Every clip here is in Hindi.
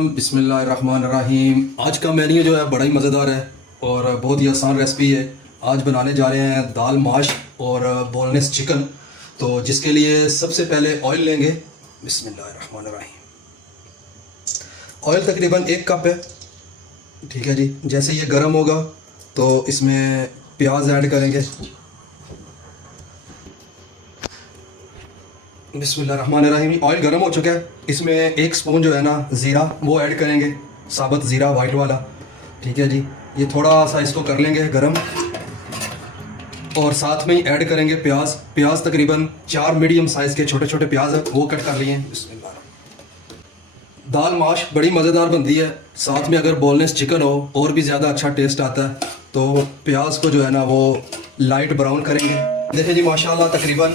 अलैकुम, बिस्मिल्लाहिर्रहमानिर्रहीम। आज का मेन्यू जो है बड़ा ही मज़ेदार है और बहुत ही आसान रेसिपी है। आज बनाने जा रहे हैं दाल माश और बोनलेस चिकन। तो जिसके लिए सबसे पहले ऑयल लेंगे। बिस्मिल्लाहिर्रहमानिर्रहीम। ऑयल तकरीबन 1 कप है, ठीक है जी। जैसे ये गर्म होगा तो इसमें प्याज ऐड करेंगे। बिस्मिल्लाहिर्रहमानिर्रहीम। ऑयल गर्म हो चुका है, इसमें 1 स्पून जो है ना ज़ीरा वो ऐड करेंगे, साबुत ज़ीरा वाइट वाला, ठीक है जी। ये थोड़ा सा इसको कर लेंगे गरम और साथ में ही ऐड करेंगे प्याज तकरीबन 4 मीडियम साइज़ के छोटे छोटे प्याज है वो कट कर लिए हैं। बिस्मिल्लाह। दाल माश बड़ी मज़ेदार बनती है, साथ में अगर बोनलेस चिकन हो और भी ज़्यादा अच्छा टेस्ट आता है। तो प्याज को जो है ना वो लाइट ब्राउन करेंगे। देखिए जी माशाल्लाह तकरीबन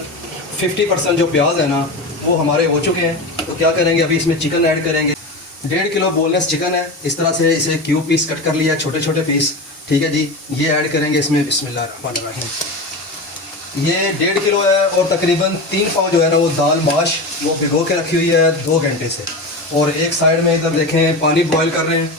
50% जो प्याज है ना वो हमारे हो चुके हैं। तो क्या करेंगे, अभी इसमें चिकन ऐड करेंगे। 1.5 किलो बोनलेस चिकन है, इस तरह से इसे क्यूब पीस कट कर लिया है, छोटे छोटे पीस, ठीक है जी। ये ऐड करेंगे इसमें। बिस्मिल्लाहिर्रहमानिर्रहीम। ये 1.5 किलो है और तकरीबन 3 पाव जो है ना वो दाल माश वो भिगो के रखी हुई है 2 घंटे से। और एक साइड में इधर देखें पानी बॉयल कर रहे हैं,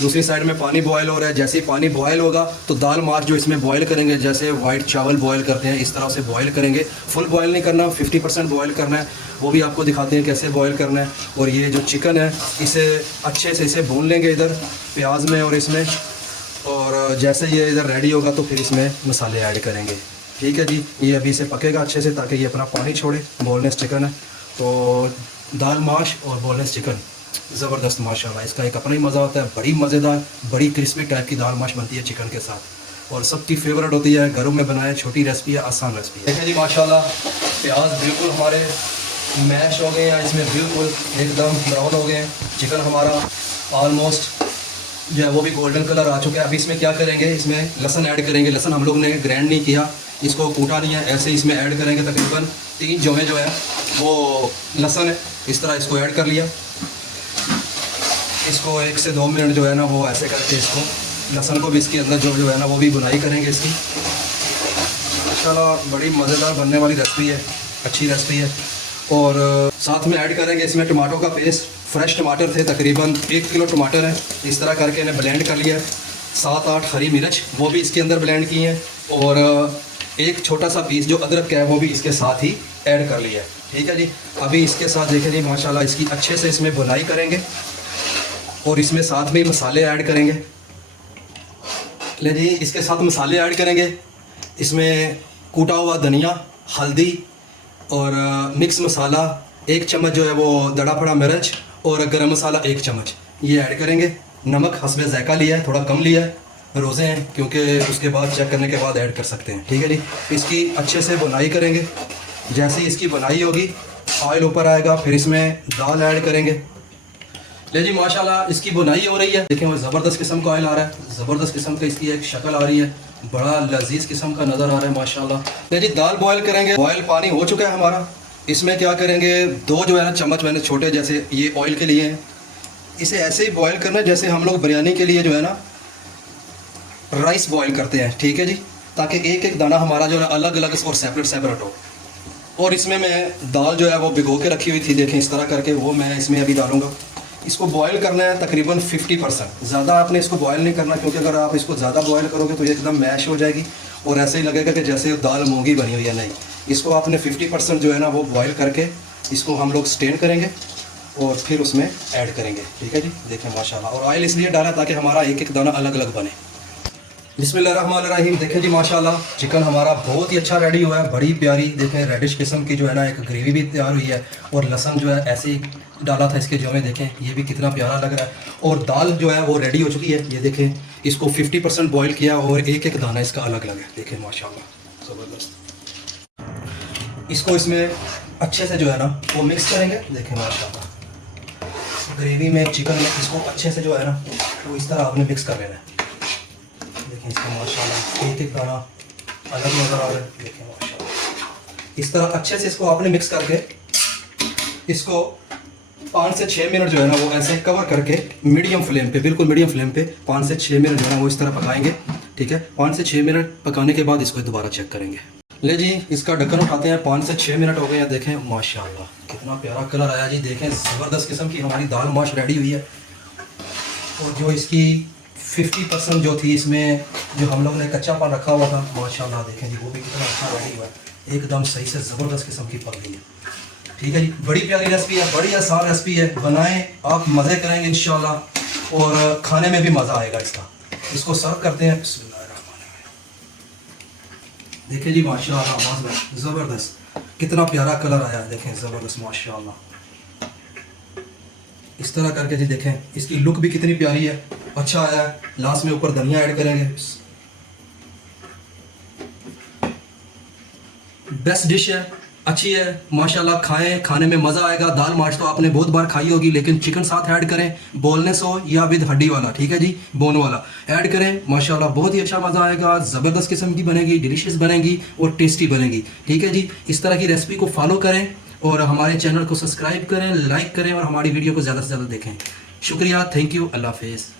दूसरी साइड में पानी बॉयल हो रहा है। जैसे ही पानी बॉयल होगा तो दाल माश जो इसमें बॉयल करेंगे, जैसे वाइट चावल बॉयल करते हैं इस तरह से बॉयल करेंगे। फुल बॉयल नहीं करना, 50% बॉयल करना है, वो भी आपको दिखाते हैं कैसे बॉयल करना है। और ये जो चिकन है इसे अच्छे से इसे भून लेंगे इधर प्याज में और इसमें। और जैसे ये इधर रेडी होगा तो फिर इसमें मसाले ऐड करेंगे, ठीक है जी। ये अभी इसे पकेगा अच्छे से ताकि ये अपना पानी छोड़े। बोनलेस चिकन है तो दाल माश और बोनलेस चिकन ज़बरदस्त माशाल्लाह, इसका एक अपना ही मज़ा होता है। बड़ी मज़ेदार बड़ी क्रिस्पी टाइप की दाल माश बनती है चिकन के साथ और सबकी फेवरेट होती है। घरों में बनाए, छोटी रेसिपी है, आसान रेसिपी है। देखिए जी माशाल्लाह प्याज बिल्कुल हमारे मैश हो गए हैं, इसमें बिल्कुल एकदम ब्राउन हो गए हैं। चिकन हमारा ऑलमोस्ट जो है वो भी गोल्डन कलर आ चुका है। अभी इसमें क्या करेंगे, इसमें लहसुन ऐड करेंगे। लहसुन हम लोग ने ग्राइंड नहीं किया, इसको कूटा नहीं है, ऐसे इसमें ऐड करेंगे। तकरीबन 3 जोमें जो है वो लहसुन है, इस तरह इसको ऐड कर लिया। इसको 1 से 2 मिनट जो है ना वो ऐसे करके इसको लहसुन को भी इसके अंदर जो है ना वो भी बुनाई करेंगे इसकी। माशाल्लाह बड़ी मज़ेदार बनने वाली रेसिपी है, अच्छी रेसिपी है। और साथ में ऐड करेंगे इसमें टमाटो का पेस्ट। फ्रेश टमाटर थे, तकरीबन 1 किलो टमाटर है, इस तरह करके इन्हें ब्लेंड कर लिया। 7-8 हरी मिर्च वो भी इसके अंदर ब्लेंड की हैं। और एक छोटा सा पीस जो अदरक का है वो भी इसके साथ ही ऐड कर लिया है, ठीक है जी। अभी इसके साथ देखें जी माशाल्लाह इसकी अच्छे से इसमें बुनाई करेंगे और इसमें साथ में मसाले ऐड करेंगे। ले जी इसके साथ मसाले ऐड करेंगे। इसमें कूटा हुआ धनिया, हल्दी और मिक्स मसाला 1 चम्मच जो है वो दड़ा फड़ा मिर्च और गरम मसाला 1 चम्मच ये ऐड करेंगे। नमक हस्बे ज़ायका लिया है, थोड़ा कम लिया है, रोज़े हैं क्योंकि उसके बाद चेक करने के बाद ऐड कर सकते हैं, ठीक है जी। इसकी अच्छे से बुनाई करेंगे। जैसे ही इसकी बुनाई होगी ऑयल ऊपर आएगा, फिर इसमें दाल ऐड करेंगे। ले जी माशाल्लाह इसकी बुनाई हो रही है, देखें वो ज़बरदस्त किस्म का ऑयल आ रहा है, ज़बरदस्त किस्म का इसकी एक शक्ल आ रही है, बड़ा लजीज किस्म का नज़र आ रहा है माशाल्लाह। ले जी दाल बॉयल करेंगे। बॉयल पानी हो चुका है हमारा। इसमें क्या करेंगे, 2 जो है ना चम्मच मैंने छोटे जैसे ये ऑयल के लिए हैं, इसे ऐसे ही बॉयल करना है जैसे हम लोग बिरयानी के लिए जो है ना राइस बॉयल करते हैं, ठीक है जी। ताकि एक एक दाना हमारा जो है अलग अलग और सेपरेट हो। और इसमें मैं दाल जो है वो भिगो के रखी हुई थी, देखें इस तरह करके, वो मैं इसमें अभी डालूँगा। इसको बॉयल करना है तकरीबन 50%। ज़्यादा आपने इसको बॉयल नहीं करना क्योंकि अगर आप इसको ज़्यादा बॉयल करोगे तो ये एकदम मैश हो जाएगी और ऐसे ही लगेगा कि जैसे दाल मूंगी बनी हुई है। नहीं, इसको आपने 50% जो है ना वो बॉयल करके इसको हम लोग स्टेन करेंगे और फिर उसमें ऐड करेंगे, ठीक है जी। देखें माशाल्लाह। और ऑयल इसलिए डाला ताकि हमारा एक एक दाना अलग अलग बने। बिस्मिल्लाहिर्रहमानिर्रहीम। देखें जी माशाल्लाह चिकन हमारा बहुत ही अच्छा रेडी हुआ है, बड़ी प्यारी देखें रेडिश किस्म की जो है ना एक ग्रेवी भी तैयार हुई है। और लहसुन जो है ऐसे ही डाला था इसके जो में, देखें ये भी कितना प्यारा लग रहा है। और दाल जो है वो रेडी हो चुकी है, ये देखें इसको 50% बॉयल किया और एक एक दाना इसका अलग अलग है, देखें माशाल्लाह ज़बरदस्त। इसको इसमें अच्छे से जो है ना वो मिक्स करेंगे। देखें माशाल्लाह ग्रेवी में चिकन में इसको अच्छे से जो है ना वो इस तरह आपने मिक्स कर लेना है। देखें इसका माशाल्लाह एक एक दाना अलग नज़र आ रहा है, देखें माशाल्लाह। इस तरह अच्छे से इसको आपने मिक्स करके इसको 5 से 6 मिनट जो है ना वो ऐसे कवर करके मीडियम फ्लेम पे, बिल्कुल मीडियम फ्लेम पे 5 से 6 मिनट जो है ना वो इस तरह पकाएंगे, ठीक है। 5 से 6 मिनट पकाने के बाद इसको दोबारा चेक करेंगे। ले जी इसका ढक्कन उठाते हैं, 5 से 6 मिनट हो गए हैं। देखें माशाल्लाह कितना प्यारा कलर आया जी, देखें ज़बरदस्त किस्म की हमारी दाल माश रेडी हुई है। और जो इसकी 50% जो थी इसमें जो हम लोग ने कच्चा पान रखा हुआ था, माशाल्लाह देखें जी वो भी कितना अच्छा रेडी हुआ है, एकदम सही से ज़बरदस्त किस्म की पक गई है। ठीक है जी, बड़ी प्यारी रेसिपी है, बड़ी आसान रेसिपी है, बनाएं आप मज़े करेंगे इंशाल्लाह और खाने में भी मज़ा आएगा इसका। इसको सर्व करते हैं। देखें जी माशाल्लाह ज़बरदस्त, कितना प्यारा कलर आया है, देखें ज़बरदस्त माशाल्लाह। इस तरह करके जी देखें, इसकी लुक भी कितनी प्यारी है, अच्छा आया है। लास्ट में ऊपर धनिया ऐड करेंगे। बेस्ट डिश है, अच्छी है माशाल्लाह, खाएं, खाने में मज़ा आएगा। दाल माश तो आपने बहुत बार खाई होगी, लेकिन चिकन साथ ऐड करें, बोनलेस हो या विद हड्डी वाला, ठीक है जी, बोन वाला ऐड करें, माशाल्लाह बहुत ही अच्छा मज़ा आएगा। ज़बरदस्त किस्म की बनेगी, डिलीशियस बनेगी और टेस्टी बनेगी। ठीक है जी, इस तरह की रेसिपी को फॉलो करें और हमारे चैनल को सब्सक्राइब करें, लाइक करें और हमारी वीडियो को ज़्यादा से ज़्यादा देखें। शुक्रिया, थैंक यू, अल्लाह हाफिज़।